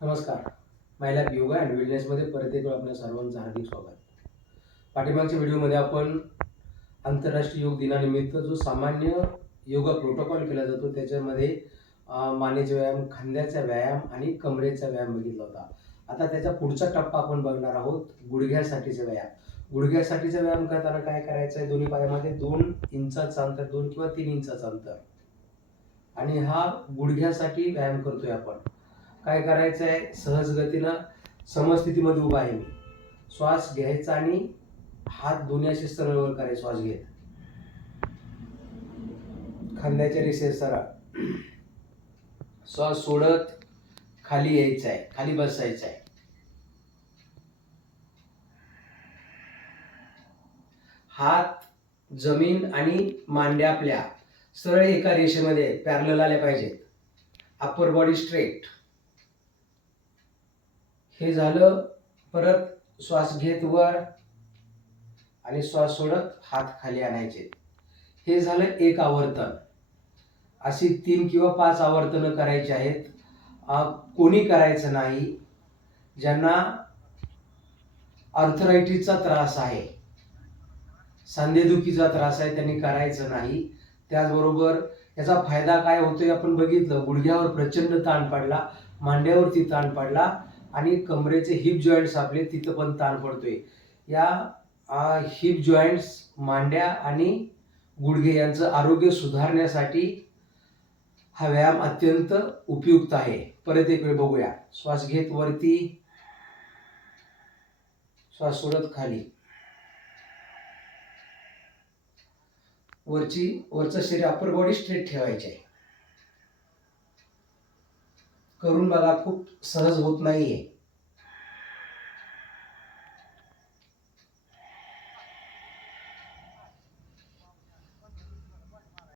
नमस्कार. महिला योगा अँड वेलनेसमध्ये परत एक वेळ आपल्या सर्वांचं हार्दिक स्वागत. पाठीमागच्या व्हिडिओमध्ये आपण आंतरराष्ट्रीय योग दिनानिमित्त जो सामान्य योगा प्रोटोकॉल केला जातो त्याच्यामध्ये मानेचा मानेचे व्यायाम खांद्याचा व्यायाम आणि कमरेचा व्यायाम बघितला होता. आता त्याचा पुढचा टप्पा आपण बघणार आहोत गुडघ्यासाठीचा व्यायाम. गुडघ्यासाठीचा व्यायाम करताना काय करायचं आहे? दोन्ही पायामध्ये दोन इंचाचं अंतर दोन किंवा तीन इंचाचं अंतर. आणि हा गुडघ्यासाठी व्यायाम करतोय आपण. काय करायचं आहे सहज गतीनं समस्थितीमध्ये उभा आहे मी. श्वास घ्यायचा आणि हात दोन्ही असे सरळ करायचे श्वास घेत. खांद्याच्या रेषे सरळ श्वास सोडत खाली यायचं आहे खाली बसायचं आहे हात जमीन आणि मांड्या आपल्या सरळ एका रेषेमध्ये पॅरल आल्या पाहिजेत. अप्पर बॉडी स्ट्रेट हे झालं परत श्वास घेत वर आणि श्वास सोडत हात खाली आणायचे. हे झालं एक आवर्तन. अशी तीन किंवा पाच आवर्तनं करायची आहेत. कोणी करायचं नाही ज्यांना अर्थरायटिसचा त्रास आहे. सांधेदुखीचा त्रास आहे त्यांनी करायचं नाही. त्याचबरोबर याचा फायदा काय होतोय आपण बघितलं गुडघ्यावर प्रचंड ताण पडला मांड्यावरती ताण पडला आणि कमरेचे हिप जॉईंट्स आपले तिथं पण ताण पडतोय. या हिप जॉईंट्स मांड्या आणि गुडघे यांचं आरोग्य सुधारण्यासाठी हा व्यायाम अत्यंत उपयुक्त आहे. परत एक वेळ बघूया. श्वास घेत वरती. श्वास सोडत खाली. वरची वरचं शरीर अप्पर बॉडी स्ट्रेट ठेवायचे आहे करून बघा खूप सहज होत नाहीये.